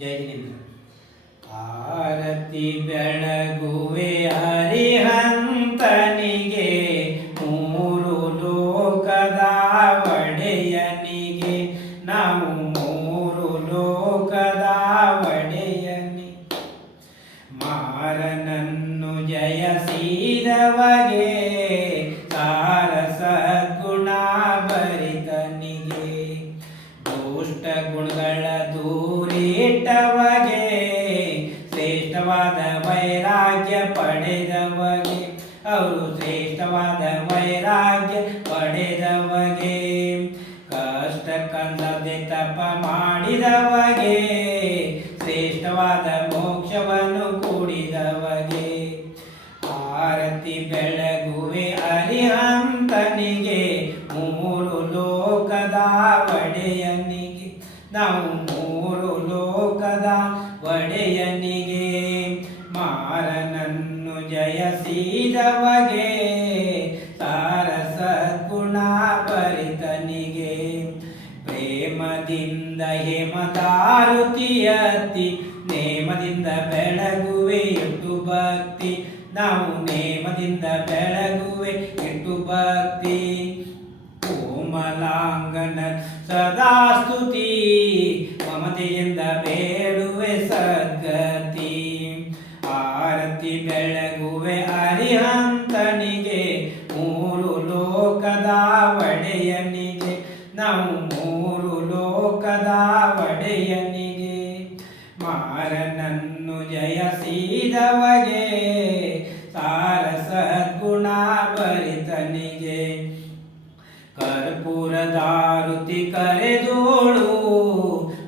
ಜಯ ಜಿನೇಂದ್ರ. ಆರತಿ ಬೆಳಗುವೆ ಹರಿಹಂತನಿಗೆ, ಮೂರು ಲೋಕದ ಒಡೆಯನಿಗೆ, ನಾವು ಮೂರು ಲೋಕದ ಒಡೆಯನಿ. ಮಾರನನ್ನು ಜಯಸಿದವಗೆ, ಸಾರಸ ಗುಣ ಭರಿತನಿಗೆ, ದುಷ್ಟ ಗುಣಗಳ ದೂರಿಟ್ಟವಗೆ, ಶ್ರೇಷ್ಠವಾದ ವೈರಾಗ್ಯ ಪಡೆದವಗೆ, ಅವರು ಶ್ರೇಷ್ಠವಾದ ವೈರಾಗ್ಯ ಪಡೆದವಗೆ, ಕಷ್ಟ ಕಂದದೆ ತಪ ಮಾಡಿದವಗೆ, ಶ್ರೇಷ್ಠವಾದ ಮೋಕ್ಷವನ್ನು ಕೂಡಿದವಗೆ. ಆರತಿ ಬೆಳಗುವೆ ಅರಿಹಂತನಿಗೆ, ಮೂರು ಲೋಕದ ಒಡೆಯನಿಗೆ, ನಾವು ಮೂರು ಲೋಕದ ಒಡೆಯನಿಗೆ. ಮಾರನನ್ನು ಜಯಸಿದವಗೆ, ಸಾರಸ ಗುಣ ಭರಿತನಿಗೆ, ಪ್ರೇಮದಿಂದ ಹೇಮದಾರುತಿಯತ್ತಿ, ನೇಮದಿಂದ ಬೆಳಗುವೆ ಎಷ್ಟು ಭಕ್ತಿ, ನಾವು ನೇಮದಿಂದ ಬೆಳಗುವೆ ಎಷ್ಟು ಭಕ್ತಿ. ಕೋಮಲಾಂಗನ ಸದಾ ಸ್ತುತಿ, ಮಮತೆಯಿಂದ ಬೇಡುವೆ ಸದ್ಗತಿ. ಆರತಿ ಬೆಳಗುವೆ ಅರಿಹಂತನಿಗೆ, ಮೂರು ಲೋಕದ ಒಡೆಯನಿಗೆ, ನಾವು ಮೂರು ಲೋಕದ ಒಡೆಯನಿಗೆ. ಮಾರನನ್ನು ಜಯಸಿದವಗೆ, ಸಾರಸ ಗುಣ ಭರಿತನಿಗೆ, ಕರ್ಪೂರದಾರುತಿ ಕರೆದೋಳು,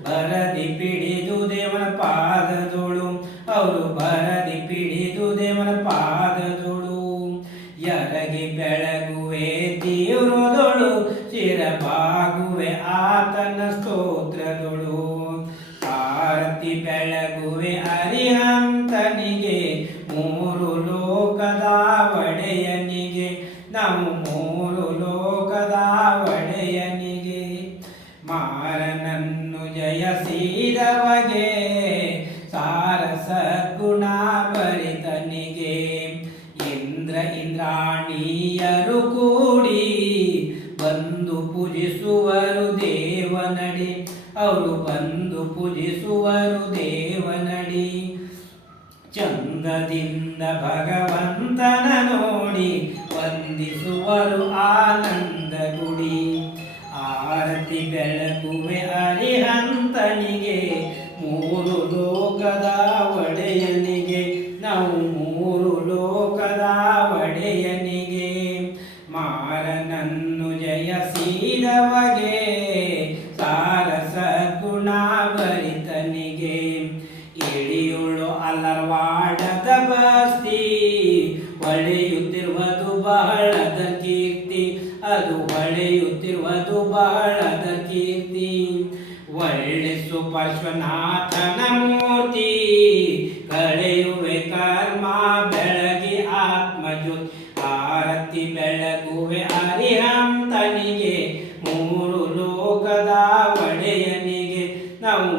ಭರದಿ ಪಿಡಿದು ದೇವನ ಪಾದದೋಳು, ಅವರು ಭರದಿ ಪಿಡಿದು ದೇವನ ಪಾದದೋಳು. ಎರಗಿ ಬೆಳಗುವೆ ತೀವ್ರದೊಳು, ಶಿರಬಾಗುವೆ ಆತನ ಸ್ತೋತ್ರದೊಳು. ಆರತಿ ಬೆಳಗುವೆ ಅರಿಹಂತನಿಗೆ, ಮೂರು ಲೋಕದ ಒಡೆಯನಿಗೆ, ನಾವು ಮೂರು ಲೋಕದ ಒಡೆಯನಿಗೆ. ಮಾರನನ್ನು ಜಯಸಿದವಗೆ, ಸಾರಸ ಗುಣ ಭರಿತನಿಗೆ, ಇಂದ್ರ ಇಂದ್ರಾಣಿಯರು ಕೂಡಿ ಬಂದು ಪೂಜಿಸುವರು ದೇವನಡಿ, ಅವರು ಬಂದು ಪೂಜಿಸುವರು ದೇವನಡಿ. ಚಂದದಿಂದ ಭಗವಂತನ ನೋಡಿ ವಂದಿಸುವರು ಆನಂದ ಗುಡಿ. ಆರತಿ ಬೆಳಗುವೆ ಅರಿಹಂತನಿಗೆ, ಮೂರು ಲೋಕದ ಒಡೆಯನಿಗೆ, ನಾವು ಮೂರು ಲೋಕದ ಒಡೆಯನಿಗೆ. ಮಾರನನ್ನು ಜಯಸಿದವಗೆ, ಸಾರಸ ಗುಣ ಭರಿತನಿಗೆ, ಇಳಿಯುಳು ಅಲರ್ವಾಡದ ಬಸ್ತಿ, ಹೊಳೆಯುತ್ತಿರುವುದು ಬಹಳದ ಕೀರ್ತಿ, ಅದು ಹೊಳೆಯುತ್ತಿರುವುದು ಬಹಳದ ಕೀರ್ತಿ. ಒಳ್ಳೆಸು ಪಾರ್ಶ್ವನಾಥನ ಮೂರ್ತಿ, ಕಳೆಯುವೆ ಕರ್ಮ ಬೆಳಗಿ ಆತ್ಮಜ್ಯೋತಿ. ಆರತಿ ಬೆಳಗುವೆ ಅರಿಹಂತನಿಗೆ, ಮೂರು ಲೋಕದ ಒಡೆಯನಿಗೆ, ನಾವು